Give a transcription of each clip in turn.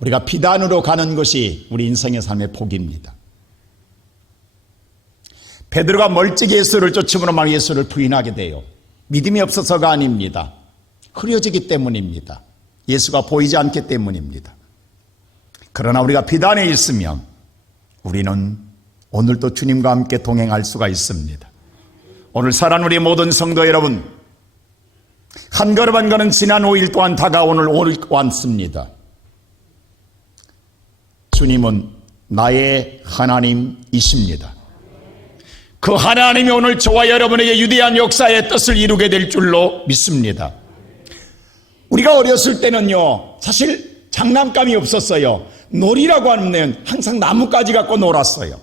우리가 비단으로 가는 것이 우리 인생의 삶의 복입니다. 베드로가 멀찍이 예수를 쫓음으로 예수를 부인하게 돼요. 믿음이 없어서가 아닙니다. 흐려지기 때문입니다. 예수가 보이지 않기 때문입니다. 그러나 우리가 비단에 있으면 우리는 오늘도 주님과 함께 동행할 수가 있습니다. 오늘 살아온 우리 모든 성도 여러분, 한 걸음 한 걸음 지난 5일 동안 다가오늘 왔습니다. 주님은 나의 하나님이십니다. 그 하나님이 오늘 저와 여러분에게 위대한 역사의 뜻을 이루게 될 줄로 믿습니다. 우리가 어렸을 때는요, 사실 장난감이 없었어요. 놀이라고 하면 항상 나뭇가지 갖고 놀았어요.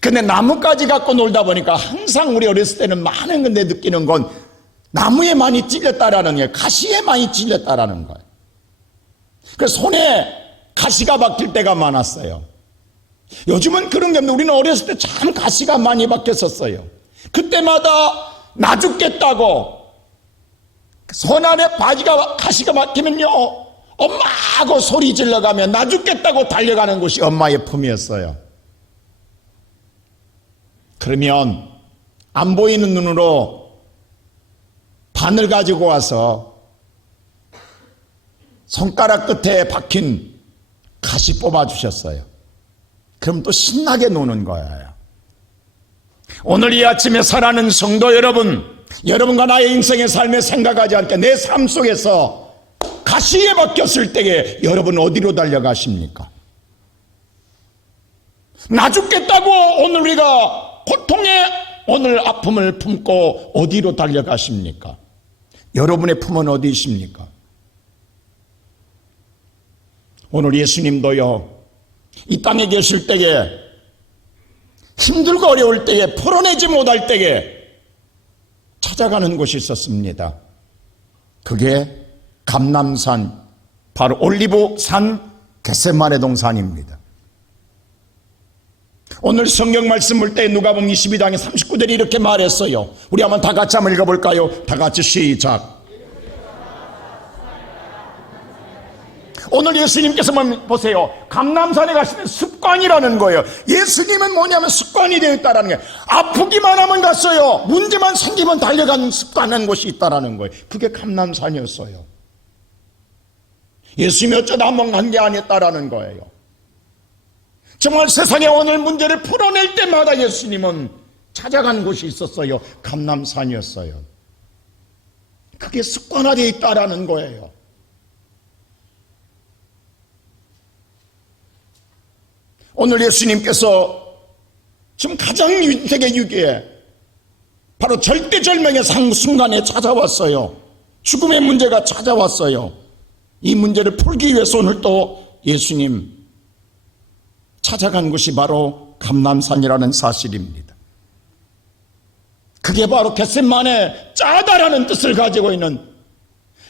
근데 나뭇가지 갖고 놀다 보니까 항상 우리 어렸을 때는 많은 건데 느끼는 건 나무에 많이 찔렸다라는 거예요. 가시에 많이 찔렸다라는 거예요. 그래서 손에 가시가 박힐 때가 많았어요. 요즘은 그런 게 없는데 우리는 어렸을 때 참 가시가 많이 박혔었어요. 그때마다 나 죽겠다고 손 안에 바지가 가시가 박히면요, 엄마 하고 소리 질러가며 나 죽겠다고 달려가는 것이 엄마의 품이었어요. 그러면 안 보이는 눈으로 바늘 가지고 와서 손가락 끝에 박힌 가시 뽑아주셨어요. 그럼 또 신나게 노는 거예요. 오늘 이 아침에 살아가는 성도 여러분, 여러분과 나의 인생의 삶에 생각하지 않게 내 삶 속에서 가시에 박혔을 때에 여러분 어디로 달려가십니까? 나 죽겠다고 오늘 우리가 고통의 오늘 아픔을 품고 어디로 달려가십니까? 여러분의 품은 어디이십니까? 오늘 예수님도요, 이 땅에 계실 때에 힘들고 어려울 때에 풀어내지 못할 때에 찾아가는 곳이 있었습니다. 그게 감람산, 바로 올리브산 겟세마네 동산입니다. 오늘 성경 말씀 볼 때 누가복음 22장의 39절이 이렇게 말했어요. 우리 한번 다 같이 한번 읽어볼까요? 다 같이 시작. 오늘 예수님께서 보세요. 감람산에 가시는 습관이라는 거예요. 예수님은 뭐냐면 습관이 되어 있다는 거예요. 아프기만 하면 갔어요. 문제만 생기면 달려가는 습관한 곳이 있다는 거예요. 그게 감람산이었어요. 예수님이 어쩌다 한번 간 게 아니었다라는 거예요. 정말 세상에 오늘 문제를 풀어낼 때마다 예수님은 찾아간 곳이 있었어요. 감람산이었어요. 그게 습관화되어 있다라는 거예요. 오늘 예수님께서 지금 가장 세계 위기에 바로 절대절명의 순간에 찾아왔어요. 죽음의 문제가 찾아왔어요. 이 문제를 풀기 위해서 오늘 또 예수님 찾아간 곳이 바로 감람산이라는 사실입니다. 그게 바로 겟세마네 짜다라는 뜻을 가지고 있는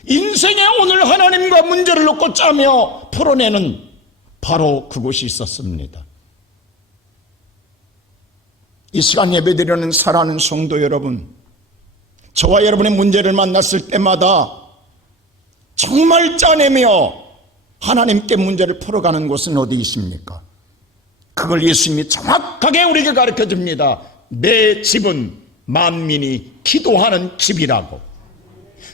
인생의 오늘 하나님과 문제를 놓고 짜며 풀어내는 바로 그곳이 있었습니다. 이 시간 예배드리는 사랑하는 성도 여러분, 저와 여러분의 문제를 만났을 때마다 정말 짜내며 하나님께 문제를 풀어가는 곳은 어디 있습니까? 그걸 예수님이 정확하게 우리에게 가르쳐 줍니다. 내 집은 만민이 기도하는 집이라고.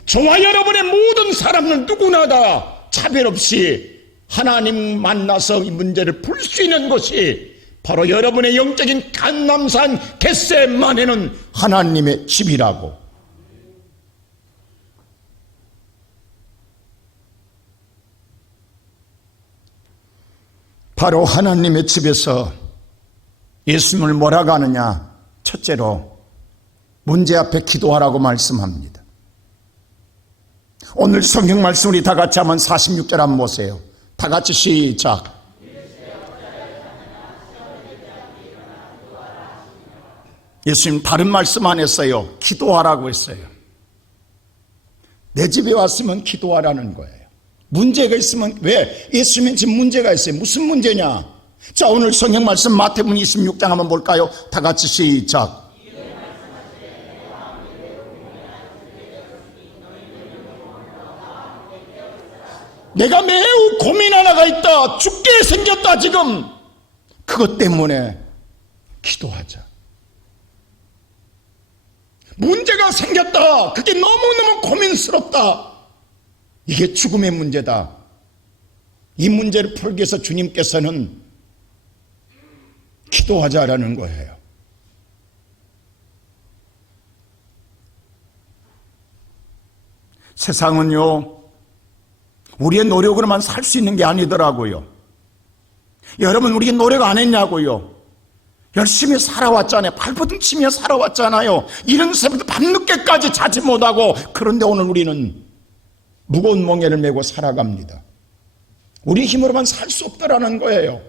저와 여러분의 모든 사람은 누구나 다 차별 없이 하나님 만나서 이 문제를 풀 수 있는 것이 바로 여러분의 영적인 감람산 겟세마네는 하나님의 집이라고. 바로 하나님의 집에서 예수님을 뭐라고 하느냐? 첫째로 문제 앞에 기도하라고 말씀합니다. 오늘 성경 말씀 우리 다 같이 한번 46절 한번 보세요. 다 같이 시작. 예수님 다른 말씀 안 했어요. 기도하라고 했어요. 내 집에 왔으면 기도하라는 거예요. 문제가 있으면, 왜? 예수님은 지금 문제가 있어요. 무슨 문제냐? 자, 오늘 성경 말씀 마태복음 26장 한번 볼까요? 다 같이 시작. 내가 매우 고민 하나가 있다. 내가 죽게 생겼다 지금. 그것 때문에 기도하자. 문제가 생겼다. 그게 너무너무 고민스럽다. 이게 죽음의 문제다. 이 문제를 풀기 위해서 주님께서는 기도하자라는 거예요. 세상은요, 우리의 노력으로만 살 수 있는 게 아니더라고요. 여러분, 우리가 노력 안 했냐고요? 열심히 살아왔잖아요. 발버둥 치며 살아왔잖아요. 이런 새벽도 밤늦게까지 자지 못하고. 그런데 오늘 우리는 무거운 멍에를 메고 살아갑니다. 우리 힘으로만 살 수 없더라는 거예요.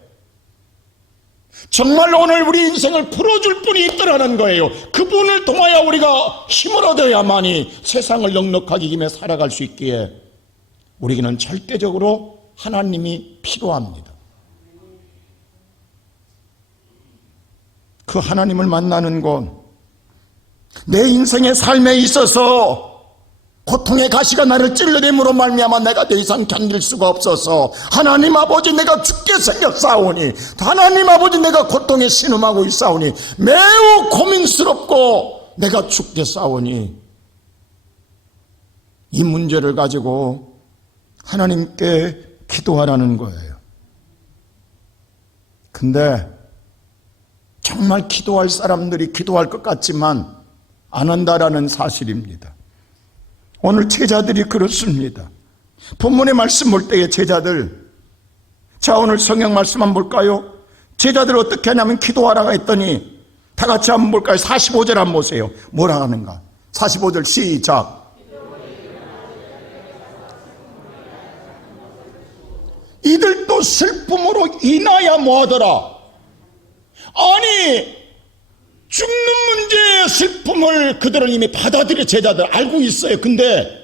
정말 오늘 우리 인생을 풀어줄 분이 있더라는 거예요. 그분을 통하여 우리가 힘을 얻어야만이 세상을 넉넉하게 이기며 살아갈 수 있기에 우리에게는 절대적으로 하나님이 필요합니다. 그 하나님을 만나는 것, 내 인생의 삶에 있어서 고통의 가시가 나를 찔러댐으로 말미암아 내가 더 이상 견딜 수가 없어서 하나님 아버지 내가 죽게 생겼사오니, 하나님 아버지 내가 고통에 신음하고 있사오니, 매우 고민스럽고 내가 죽게 싸우니, 이 문제를 가지고 하나님께 기도하라는 거예요. 근데 정말 기도할 사람들이 기도할 것 같지만 안 한다라는 사실입니다. 오늘 제자들이 그렇습니다. 본문의 말씀 볼 때에 제자들, 자 오늘 성경 말씀 한번 볼까요? 제자들 어떻게 하냐면 기도하라고 했더니 다 같이 한번 볼까요? 45절 한번 보세요. 뭐라 하는가? 45절 시작. 이들도 슬픔으로 인하여 뭐하더라? 아니, 죽는 문제의 슬픔을 그들은 이미 받아들여 제자들 알고 있어요. 근데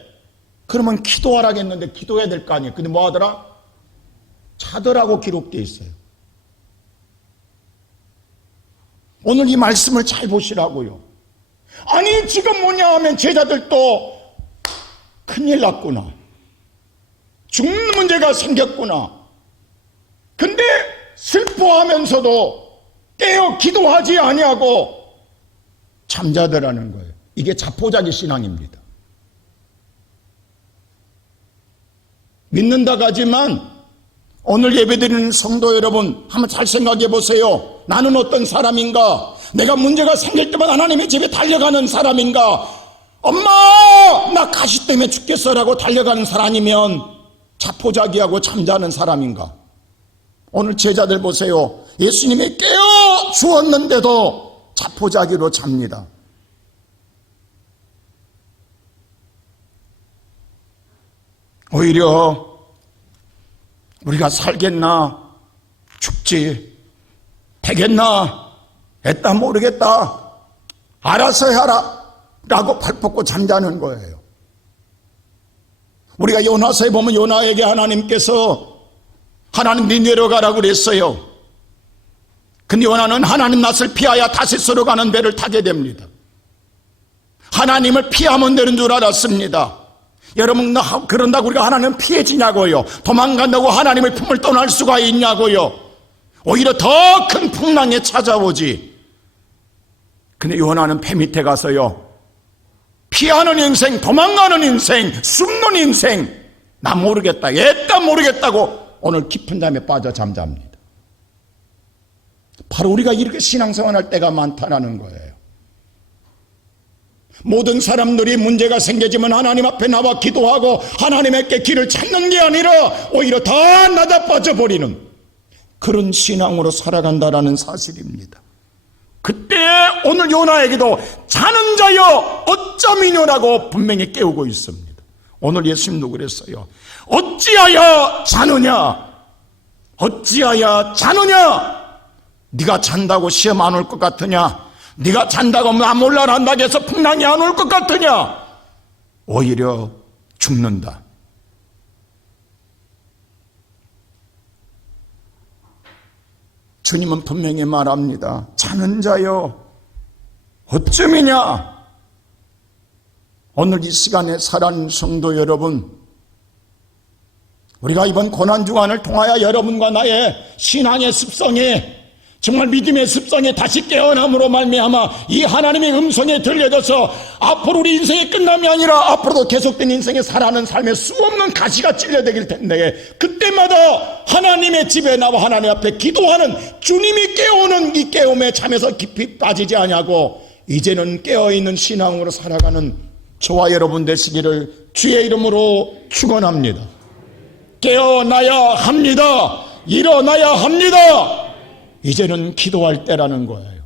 그러면 기도하라겠는데 기도해야 될 거 아니에요. 근데 뭐하더라? 자더라고 기록되어 있어요. 오늘 이 말씀을 잘 보시라고요. 아니 지금 뭐냐 하면 제자들도 큰일 났구나, 죽는 문제가 생겼구나. 근데 슬퍼하면서도 깨어 기도하지 아니하고 잠자더라는 거예요. 이게 자포자기 신앙입니다. 믿는다고 하지만 오늘 예배드리는 성도 여러분 한번 잘 생각해 보세요. 나는 어떤 사람인가? 내가 문제가 생길 때마다 하나님의 집에 달려가는 사람인가? 엄마 나 가시 때문에 죽겠어라고 달려가는 사람이면 자포자기하고 잠자는 사람인가? 오늘 제자들 보세요. 예수님이 깨어 주었는데도 자포자기로 잡니다. 오히려 우리가 살겠나 죽지 되겠나 했다 모르겠다 알아서 해라 라고 발벗고 잠자는 거예요. 우리가 요나서에 보면 요나에게 하나님께서 하나님이 내려가라고 그랬어요. 근데 요나는 하나님 낯을 피하여 다시스로 가는 배를 타게 됩니다. 하나님을 피하면 되는 줄 알았습니다. 여러분 그런다고 우리가 하나님 피해지냐고요? 도망간다고 하나님의 품을 떠날 수가 있냐고요? 오히려 더 큰 풍랑에 찾아오지. 근데 요나는 배 밑에 가서요, 피하는 인생, 도망가는 인생, 숨는 인생, 나 모르겠다, 얘다 모르겠다고 오늘 깊은 잠에 빠져 잠잡니다. 바로 우리가 이렇게 신앙생활할 때가 많다는 거예요. 모든 사람들이 문제가 생기지만 하나님 앞에 나와 기도하고 하나님께 길을 찾는 게 아니라 오히려 다 나다빠져 버리는 그런 신앙으로 살아간다라는 사실입니다. 그때 오늘 요나에게도 자는 자여 어쩌미뇨라고 분명히 깨우고 있습니다. 오늘 예수님도 그랬어요. 어찌하여 자느냐? 어찌하여 자느냐? 네가 잔다고 시험 안 올 것 같으냐? 네가 잔다고 나 몰라란다고 해서 풍랑이 안 올 것 같으냐? 오히려 죽는다. 주님은 분명히 말합니다. 자는 자여 어쩌미냐? 오늘 이 시간에 살아가는 성도 여러분, 우리가 이번 고난주간을 통하여 여러분과 나의 신앙의 습성에, 정말 믿음의 습성에 다시 깨어남으로 말미암아 이 하나님의 음성에 들려져서 앞으로 우리 인생의 끝남이 아니라 앞으로도 계속된 인생에 살아가는 삶에 수없는 가시가 찔려되길 텐데, 그때마다 하나님의 집에 나와 하나님 앞에 기도하는 주님이 깨우는 이 깨움에 잠에서 깊이 빠지지 아니하고 이제는 깨어있는 신앙으로 살아가는 저와 여러분 되시기를 주의 이름으로 축원합니다. 깨어나야 합니다. 일어나야 합니다. 이제는 기도할 때라는 거예요.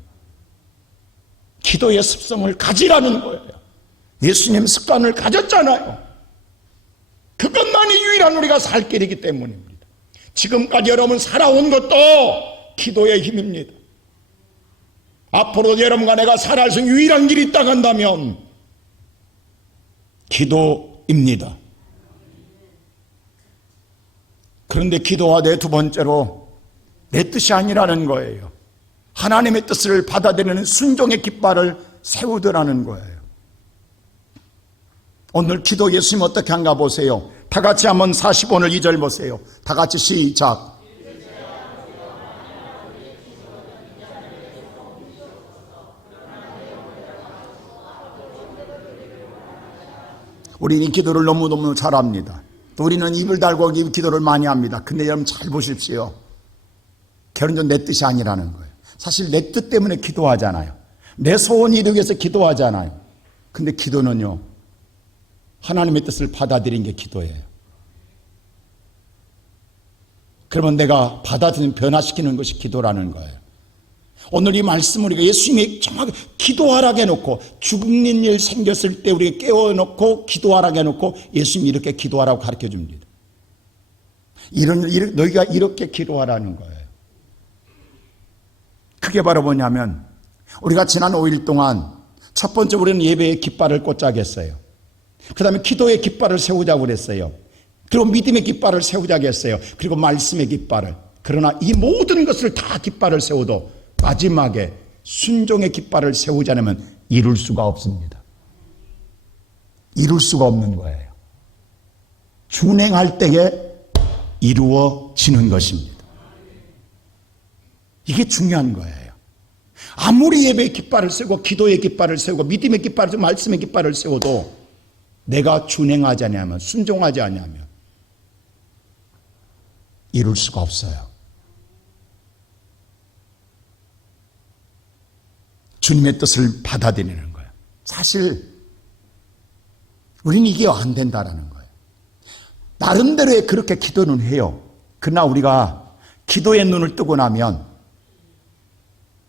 기도의 습성을 가지라는 거예요. 예수님 습관을 가졌잖아요. 그것만이 유일한 우리가 살 길이기 때문입니다. 지금까지 여러분 살아온 것도 기도의 힘입니다. 앞으로도 여러분과 내가 살아갈 수 있는 유일한 길이 있다고 한다면 기도입니다. 그런데 기도하되 두 번째로 내 뜻이 아니라는 거예요. 하나님의 뜻을 받아들이는 순종의 깃발을 세우더라는 거예요. 오늘 기도 예수님 어떻게 한가 보세요. 다 같이 한번 45절 2절 보세요. 다 같이 시작. 우리는 이 기도를 너무너무 잘합니다. 또 우리는 입을 달고 이 기도를 많이 합니다. 근데 여러분 잘 보십시오. 결론적으로 내 뜻이 아니라는 거예요. 사실 내 뜻 때문에 기도하잖아요. 내 소원 이루기 위해서 기도하잖아요. 근데 기도는요, 하나님의 뜻을 받아들인 게 기도예요. 그러면 내가 받아들이는, 변화시키는 것이 기도라는 거예요. 오늘 이 말씀을 우리가 예수님이 정확하게 기도하라고 해놓고, 죽는 일 생겼을 때 우리가 깨워놓고 기도하라고 해놓고 예수님이 이렇게 기도하라고 가르쳐 줍니다. 너희가 이렇게 기도하라는 거예요. 그게 바로 뭐냐면, 우리가 지난 5일 동안 첫 번째 우리는 예배의 깃발을 꽂자고 했어요. 그 다음에 기도의 깃발을 세우자고 그랬어요. 그리고 믿음의 깃발을 세우자고 했어요. 그리고 말씀의 깃발을. 그러나 이 모든 것을 다 깃발을 세워도 마지막에 순종의 깃발을 세우지 않으면 이룰 수가 없습니다. 이룰 수가 없는 거예요. 준행할 때에 이루어지는 것입니다. 이게 중요한 거예요. 아무리 예배의 깃발을 세우고 기도의 깃발을 세우고 믿음의 깃발을 세우고 말씀의 깃발을 세워도 내가 준행하지 않으면, 순종하지 않으면 이룰 수가 없어요. 주님의 뜻을 받아들이는 거예요. 사실 우리는 이게 안 된다라는 거예요. 나름대로의 그렇게 기도는 해요. 그러나 우리가 기도의 눈을 뜨고 나면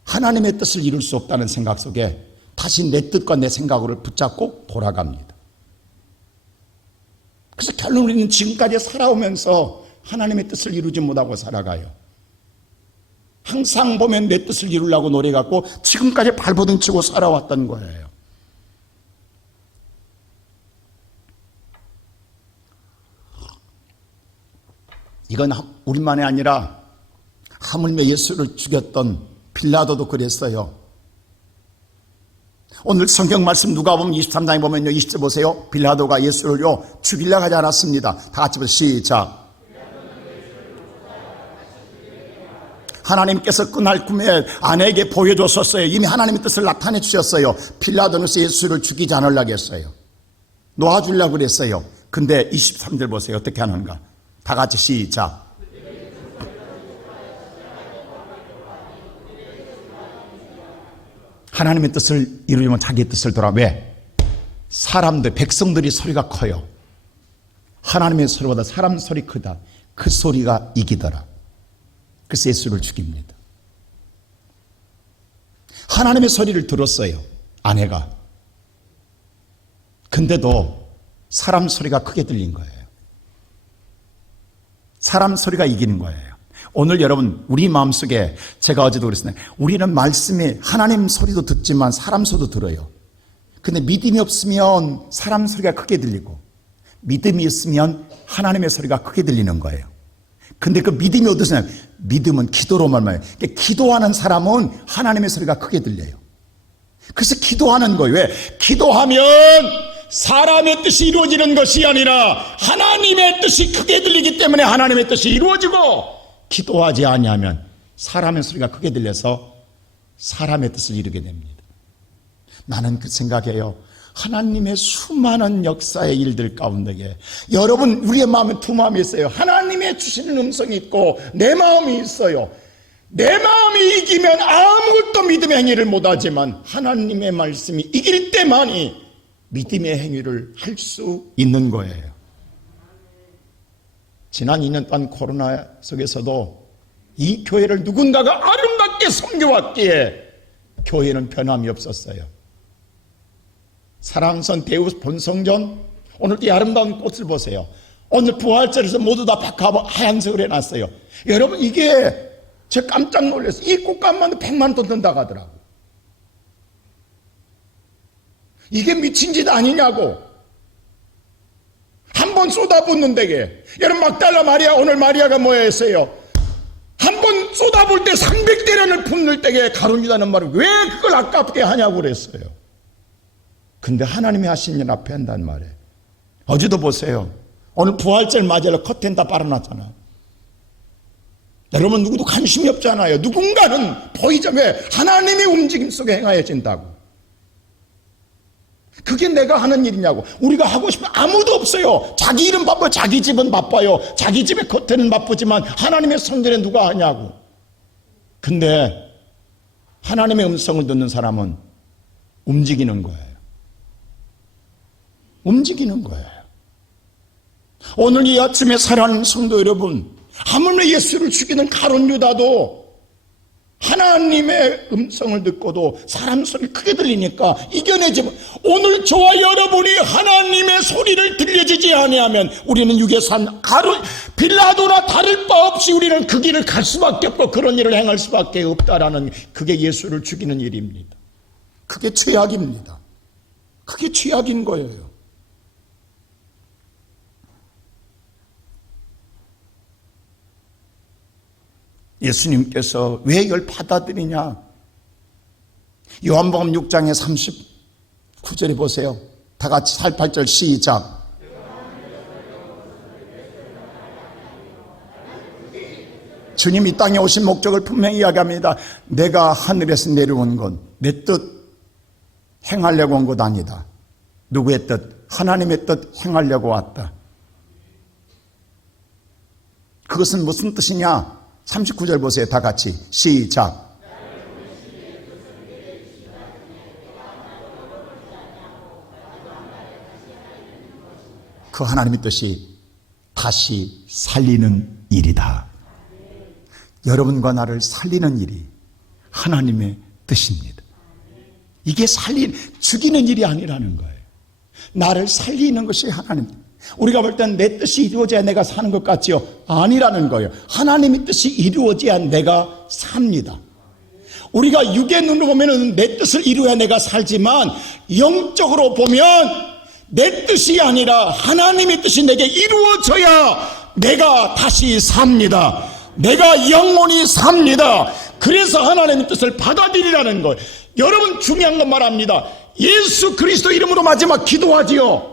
하나님의 뜻을 이룰 수 없다는 생각 속에 다시 내 뜻과 내 생각을 붙잡고 돌아갑니다. 그래서 결론 우리는 지금까지 살아오면서 하나님의 뜻을 이루지 못하고 살아가요. 항상 보면 내 뜻을 이루려고 노력하고 지금까지 발버둥 치고 살아왔던 거예요. 이건 우리만이 아니라 하물며 예수를 죽였던 빌라도도 그랬어요. 오늘 성경 말씀 누가복음 23장에 보면요, 20절 보세요. 빌라도가 예수를요 죽이려고 하지 않았습니다. 다 같이 보세요. 시작. 하나님께서 그날 꿈에 아내에게 보여줬었어요. 이미 하나님의 뜻을 나타내 주셨어요. 빌라도는 예수를 죽이지 않으려고 했어요. 놓아주려고 그랬어요. 근데 23절 보세요. 어떻게 하는가. 다 같이 시작. 하나님의 뜻을 이루려면 자기의 뜻을 돌아. 왜? 사람들, 백성들이 소리가 커요. 하나님의 소리보다 사람 소리 크다. 그 소리가 이기더라. 그래서 예수를 죽입니다. 하나님의 소리를 들었어요, 아내가. 근데도 사람 소리가 크게 들린 거예요. 사람 소리가 이기는 거예요. 오늘 여러분, 우리 마음속에, 제가 어제도 그랬습니다. 우리는 말씀에 하나님 소리도 듣지만 사람 소리도 들어요. 근데 믿음이 없으면 사람 소리가 크게 들리고, 믿음이 있으면 하나님의 소리가 크게 들리는 거예요. 근데 그 믿음이 어디서냐? 믿음은 기도로 말해요. 기도하는 사람은 하나님의 소리가 크게 들려요. 그래서 기도하는 거예요. 왜? 기도하면 사람의 뜻이 이루어지는 것이 아니라 하나님의 뜻이 크게 들리기 때문에 하나님의 뜻이 이루어지고, 기도하지 아니하면 사람의 소리가 크게 들려서 사람의 뜻을 이루게 됩니다. 나는 그 생각이에요. 하나님의 수많은 역사의 일들 가운데에 여러분, 우리의 마음에 두 마음이 있어요. 하나님의 주시는 음성이 있고 내 마음이 있어요. 내 마음이 이기면 아무것도 믿음의 행위를 못하지만 하나님의 말씀이 이길 때만이 믿음의 행위를 할 수 있는 거예요. 지난 2년 동안 코로나 속에서도 이 교회를 누군가가 아름답게 섬겨왔기에 교회는 변함이 없었어요. 사랑선 대우 본성전, 오늘 이 아름다운 꽃을 보세요. 오늘 부활절에서 모두 다 하얀색으로 해놨어요. 여러분, 이게 제가 깜짝 놀랐어요. 이 꽃값만 100만 원 돈 든다고 하더라고요. 이게 미친 짓 아니냐고. 한 번 쏟아붓는 데게. 여러분, 막달라 마리아, 오늘 마리아가 뭐 했어요? 한 번 쏟아볼 때 300대련을 품을 때게 가룟유다는 말을 왜 그걸 아깝게 하냐고 그랬어요. 근데 하나님이 하신 일 앞에 한단 말이에요. 어제도 보세요. 오늘 부활절 맞이하러 커튼 다 빨아놨잖아. 여러분, 누구도 관심이 없잖아요. 누군가는 보이죠. 왜? 하나님의 움직임 속에 행하여진다고. 그게 내가 하는 일이냐고. 우리가 하고 싶은 아무도 없어요. 자기 일은 바빠요. 자기 집은 바빠요. 자기 집의 커튼은 바쁘지만 하나님의 성전에 누가 하냐고. 근데 하나님의 음성을 듣는 사람은 움직이는 거예요. 움직이는 거예요. 오늘 이 아침에 사랑하는 성도 여러분, 하물며 예수를 죽이는 가룟 유다도 하나님의 음성을 듣고도 사람 소리 크게 들리니까 이겨내지 못. 오늘 저와 여러분이 하나님의 소리를 들려지지 아니하면 우리는 육의 산 빌라도나 다를 바 없이 우리는 그 길을 갈 수밖에 없고 그런 일을 행할 수밖에 없다라는, 그게 예수를 죽이는 일입니다. 그게 죄악입니다. 그게 죄악인 거예요. 예수님께서 왜 이걸 받아들이냐? 요한복음 6장의 39절에 보세요. 다 같이 48절 시작. 주님이 이 땅에 오신 목적을 분명히 이야기합니다. 내가 하늘에서 내려온 건 내 뜻 행하려고 온 것 아니다. 누구의 뜻? 하나님의 뜻 행하려고 왔다. 그것은 무슨 뜻이냐? 39절 보세요. 다 같이 시작. 그 하나님의 뜻이 다시 살리는 일이다. 여러분과 나를 살리는 일이 하나님의 뜻입니다. 이게 죽이는 일이 아니라는 거예요. 나를 살리는 것이 하나님. 우리가 볼 땐 내 뜻이 이루어져야 내가 사는 것 같지요? 아니라는 거예요. 하나님의 뜻이 이루어져야 내가 삽니다. 우리가 육의 눈으로 보면 내 뜻을 이루어야 내가 살지만 영적으로 보면 내 뜻이 아니라 하나님의 뜻이 내게 이루어져야 내가 다시 삽니다. 내가 영원히 삽니다. 그래서 하나님의 뜻을 받아들이라는 거예요. 여러분, 중요한 건 말합니다. 예수 그리스도 이름으로 마지막 기도하지요.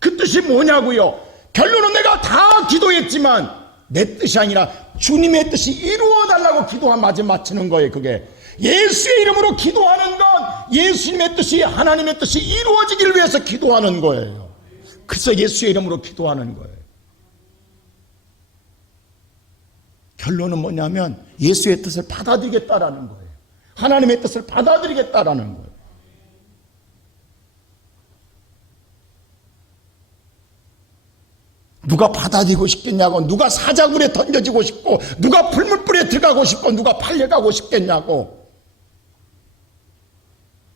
그 뜻이 뭐냐고요? 결론은 내가 다 기도했지만 내 뜻이 아니라 주님의 뜻이 이루어달라고 기도한 마지막 맞추는 거예요. 그게 예수의 이름으로 기도하는 건 예수님의 뜻이, 하나님의 뜻이 이루어지기를 위해서 기도하는 거예요. 그래서 예수의 이름으로 기도하는 거예요. 결론은 뭐냐면 예수의 뜻을 받아들이겠다라는 거예요. 하나님의 뜻을 받아들이겠다라는 거예요. 누가 받아들이고 싶겠냐고, 누가 사자굴에 던져지고 싶고, 누가 풀물불에 들어가고 싶고, 누가 팔려가고 싶겠냐고.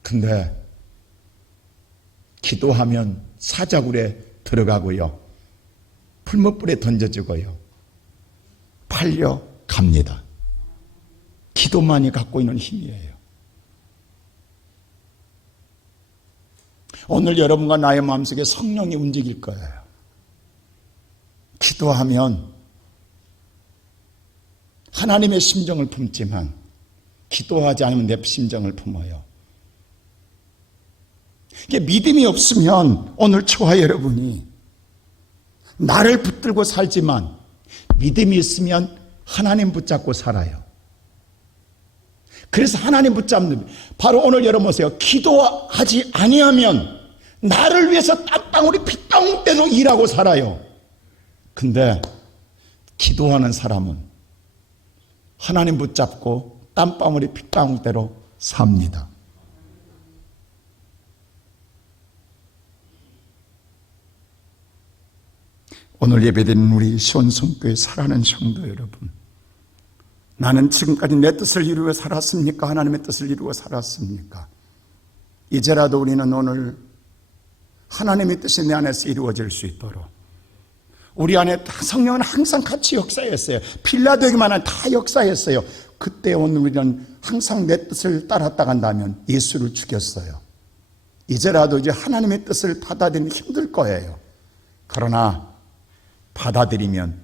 근데 기도하면 사자굴에 들어가고요, 풀물불에 던져지고요, 팔려갑니다. 기도만이 갖고 있는 힘이에요. 오늘 여러분과 나의 마음속에 성령이 움직일 거예요. 기도하면 하나님의 심정을 품지만 기도하지 않으면 내 심정을 품어요. 이게 믿음이 없으면 오늘 저와 여러분이 나를 붙들고 살지만 믿음이 있으면 하나님 붙잡고 살아요. 그래서 하나님 붙잡는, 바로 오늘 여러분 보세요. 기도하지 아니하면 나를 위해서 땀방울이 핏방울 때도 일하고 살아요. 근데 기도하는 사람은 하나님 붙잡고 땀방울이 핏방울 때로 삽니다. 오늘 예배드리는 우리 시온성교회 사랑하는 성도 여러분, 나는 지금까지 내 뜻을 이루어 살았습니까? 하나님의 뜻을 이루어 살았습니까? 이제라도 우리는 오늘 하나님의 뜻이 내 안에서 이루어질 수 있도록, 우리 안에 성령은 항상 같이 역사했어요. 빌라도에게만 다 역사했어요. 그때 오늘 우리는 항상 내 뜻을 따랐다 간다면 예수를 죽였어요. 이제라도 이제 하나님의 뜻을 받아들이면 힘들 거예요. 그러나 받아들이면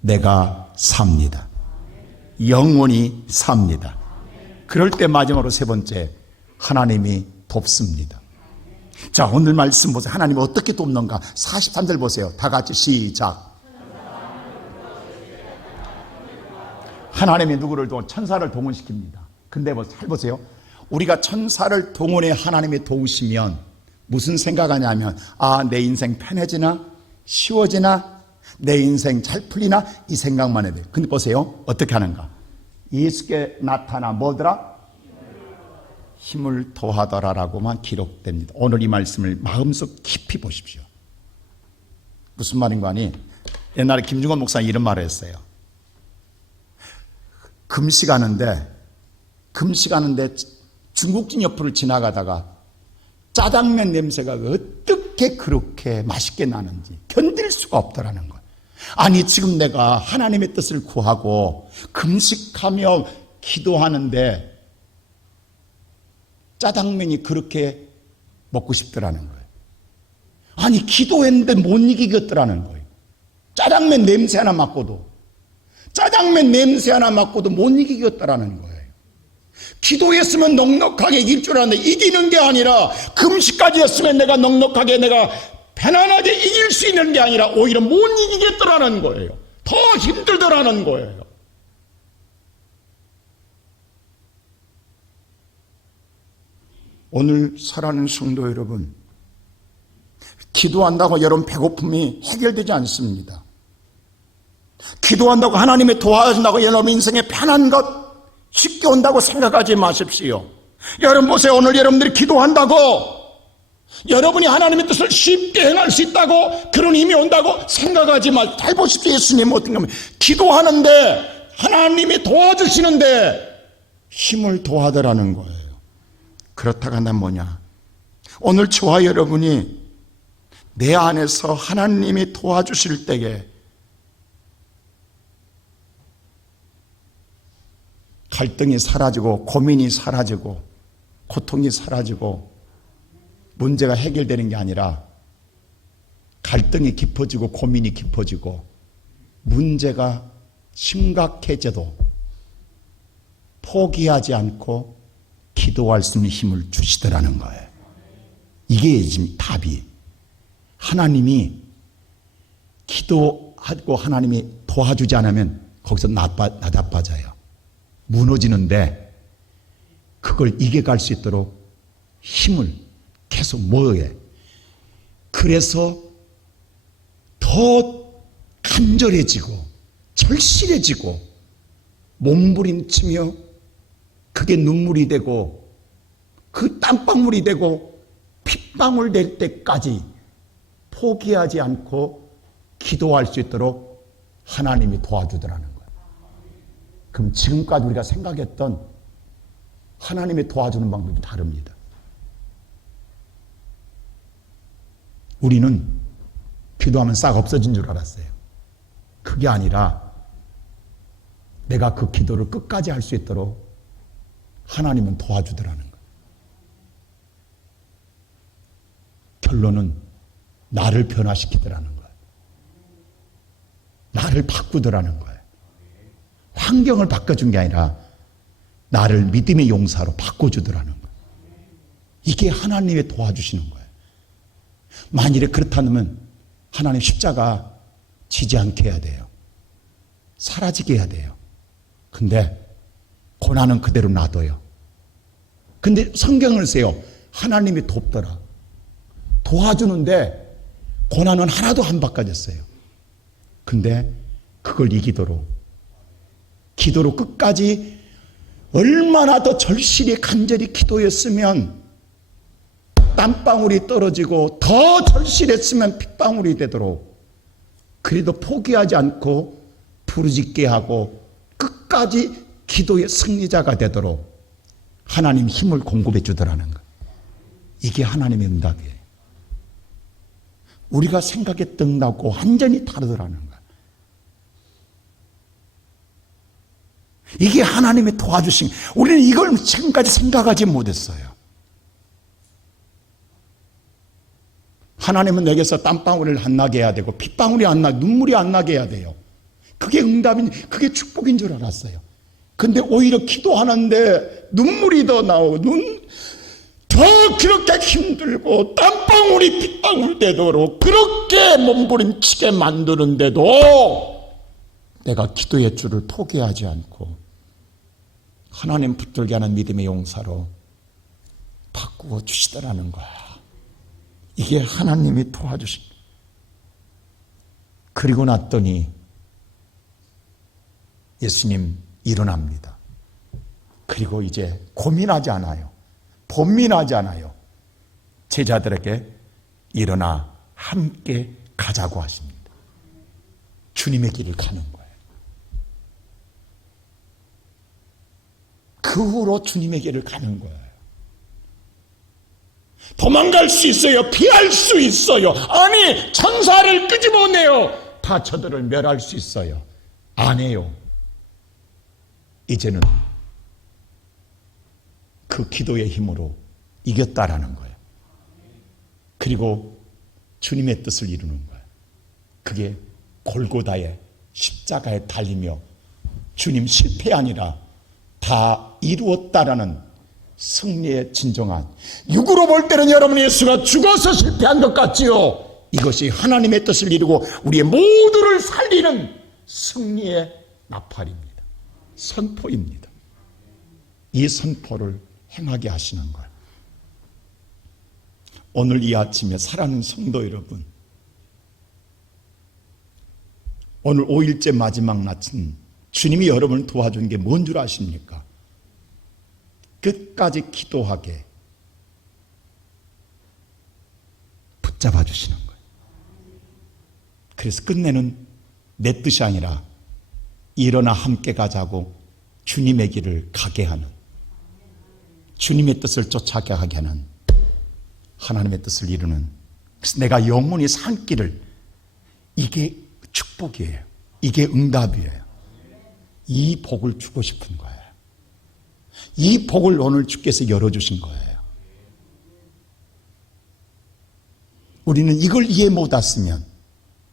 내가 삽니다. 영원히 삽니다. 그럴 때 마지막으로 세 번째, 하나님이 돕습니다. 자, 오늘 말씀 보세요. 하나님이 어떻게 돕는가? 43절 보세요. 다 같이 시작. 하나님이 누구를 천사를 동원시킵니다. 근데 잘 보세요. 우리가 천사를 동원해 하나님이 도우시면 무슨 생각하냐면, 아, 내 인생 편해지나? 쉬워지나? 내 인생 잘 풀리나? 이 생각만 해야 돼요. 근데 보세요. 어떻게 하는가? 예수께 나타나 뭐더라? 힘을 더하더라라고만 기록됩니다. 오늘 이 말씀을 마음속 깊이 보십시오. 무슨 말인가 하니, 옛날에 김중건 목사님 이런 말을 했어요. 금식하는데 중국집 옆을 지나가다가 짜장면 냄새가 어떻게 그렇게 맛있게 나는지 견딜 수가 없더라는 거예요. 아니, 지금 내가 하나님의 뜻을 구하고 금식하며 기도하는데 짜장면이 그렇게 먹고 싶더라는 거예요. 아니, 기도했는데 못 이기겠더라는 거예요. 짜장면 냄새 하나 맡고도 못 이기겠더라는 거예요. 기도했으면 넉넉하게 이길 줄 알았는데 이기는 게 아니라, 금식까지 했으면 내가 넉넉하게 내가 편안하게 이길 수 있는 게 아니라 오히려 못 이기겠더라는 거예요. 더 힘들더라는 거예요. 오늘 사랑하는 성도 여러분, 기도한다고 여러분 배고픔이 해결되지 않습니다. 기도한다고 하나님이 도와준다고 여러분 인생에 편한 것 쉽게 온다고 생각하지 마십시오. 여러분 보세요. 오늘 여러분들이 기도한다고 여러분이 하나님의 뜻을 쉽게 행할 수 있다고, 그런 힘이 온다고 생각하지 마. 잘 보십시오. 예수님은 어떤가 하면 기도하는데 하나님이 도와주시는데 힘을 도하더라는 거예요. 그렇다고 한다면 뭐냐? 오늘 저와 여러분이 내 안에서 하나님이 도와주실 때에 갈등이 사라지고 고민이 사라지고 고통이 사라지고 문제가 해결되는 게 아니라 갈등이 깊어지고 고민이 깊어지고 문제가 심각해져도 포기하지 않고 기도할 수 있는 힘을 주시더라는 거예요. 이게 지금 답이. 하나님이 기도하고 하나님이 도와주지 않으면 거기서 나자빠져요. 무너지는데 그걸 이겨갈 수 있도록 힘을 계속 모여해. 그래서 더 간절해지고 절실해지고 몸부림치며 그게 눈물이 되고 그 땀방울이 되고 핏방울 될 때까지 포기하지 않고 기도할 수 있도록 하나님이 도와주더라는 거예요. 그럼 지금까지 우리가 생각했던 하나님이 도와주는 방법이 다릅니다. 우리는 기도하면 싹 없어진 줄 알았어요. 그게 아니라 내가 그 기도를 끝까지 할 수 있도록 하나님은 도와주더라는 거예요. 결론은 나를 변화시키더라는 거예요. 나를 바꾸더라는 거예요. 환경을 바꿔준 게 아니라 나를 믿음의 용사로 바꿔주더라는 거예요. 이게 하나님이 도와주시는 거예요. 만일에 그렇다면 하나님 십자가 지지 않게 해야 돼요. 사라지게 해야 돼요. 근데 고난은 그대로 놔둬요. 근데 성경을 세요. 하나님이 돕더라. 도와주는데 고난은 하나도 안 바꿔졌어요. 근데 그걸 이기도록 기도로 끝까지 얼마나 더 절실히 간절히 기도했으면 땀방울이 떨어지고 더 절실했으면 핏방울이 되도록 그래도 포기하지 않고 부르짖게 하고 끝까지 기도의 승리자가 되도록 하나님 힘을 공급해 주더라는 것. 이게 하나님의 응답이에요. 우리가 생각했던 응답과 완전히 다르더라는 것. 이게 하나님의 도와주신, 우리는 이걸 지금까지 생각하지 못했어요. 하나님은 내게서 땀방울을 안 나게 해야 되고 핏방울이 안 나게, 눈물이 안 나게 해야 돼요. 그게 응답인, 그게 축복인 줄 알았어요. 근데 오히려 기도하는데 눈물이 더 나오고 더 그렇게 힘들고 땀방울이 핏방울 되도록 그렇게 몸부림치게 만드는데도 내가 기도의 줄을 포기하지 않고 하나님 붙들게 하는 믿음의 용사로 바꾸어 주시더라는 거야. 이게 하나님이 도와주신. 그리고 났더니 예수님 일어납니다. 그리고 이제 고민하지 않아요. 번민하지 않아요. 제자들에게 일어나 함께 가자고 하십니다. 주님의 길을 가는 거예요. 그 후로 주님의 길을 가는 거예요. 도망갈 수 있어요. 피할 수 있어요. 아니, 천사를 끄집어내요. 다 저들을 멸할 수 있어요. 안 해요. 이제는 그 기도의 힘으로 이겼다라는 거예요. 그리고 주님의 뜻을 이루는 거예요. 그게 골고다의 십자가에 달리며 주님 실패 아니라 다 이루었다라는 승리의 진정한, 육으로 볼 때는 여러분 예수가 죽어서 실패한 것 같지요. 이것이 하나님의 뜻을 이루고 우리의 모두를 살리는 승리의 나팔입니다. 선포입니다. 이 선포를 행하게 하시는 걸. 오늘 이 아침에 사랑하는 성도 여러분, 오늘 5일째 마지막 낮은 주님이 여러분을 도와준 게 뭔 줄 아십니까? 끝까지 기도하게 붙잡아 주시는 거예요. 그래서 끝내는 내 뜻이 아니라 일어나 함께 가자고 주님의 길을 가게 하는, 주님의 뜻을 쫓아가게 하게 하는 하나님의 뜻을 이루는, 그래서 내가 영원히 산 길을, 이게 축복이에요. 이게 응답이에요. 이 복을 주고 싶은 거예요. 이 복을 오늘 주께서 열어주신 거예요. 우리는 이걸 이해 못했으면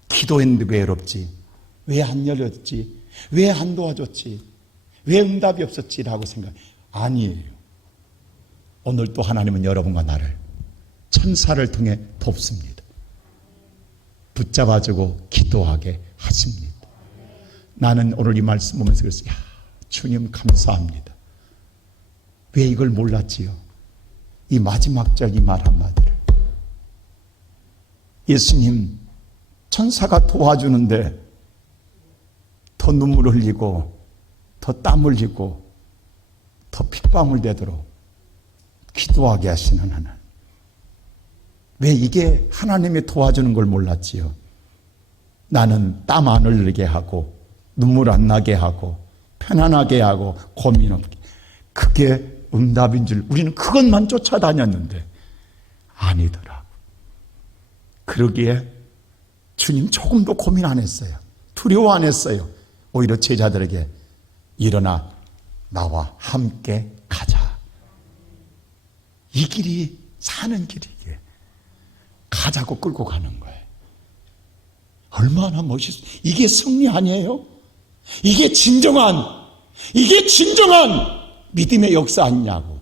기도했는데 왜 어렵지? 왜 안 열렸지? 왜 안 도와줬지? 왜 응답이 없었지라고 생각. 아니에요. 오늘 또 하나님은 여러분과 나를 천사를 통해 돕습니다. 붙잡아주고 기도하게 하십니다. 나는 오늘 이 말씀 보면서 그랬어요. 주님 감사합니다. 왜 이걸 몰랐지요? 이 마지막 절 이 말 한마디를. 예수님, 천사가 도와주는데 더 눈물 흘리고 더 땀 흘리고 더 핏방울 되도록 기도하게 하시는 하나님. 왜 이게 하나님이 도와주는 걸 몰랐지요? 나는 땀 안 흘리게 하고 눈물 안 나게 하고 편안하게 하고 고민 없게. 그게 응답인 줄 우리는 그것만 쫓아다녔는데 아니더라고. 그러기에 주님 조금도 고민 안 했어요. 두려워 안 했어요. 오히려 제자들에게 일어나 나와 함께 가자. 이 길이 사는 길이게. 가자고 끌고 가는 거예요. 얼마나 멋있어. 이게 승리 아니에요? 이게 진정한 믿음의 역사 아니냐고.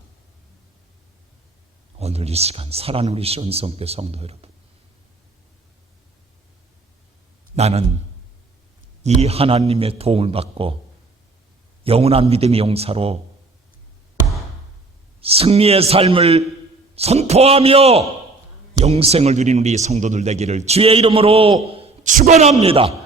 오늘 이 시간 사랑하는 우리 시온성교 성도 여러분, 나는 이 하나님의 도움을 받고 영원한 믿음의 용사로 승리의 삶을 선포하며 영생을 누린 우리 성도들 되기를 주의 이름으로 축원합니다.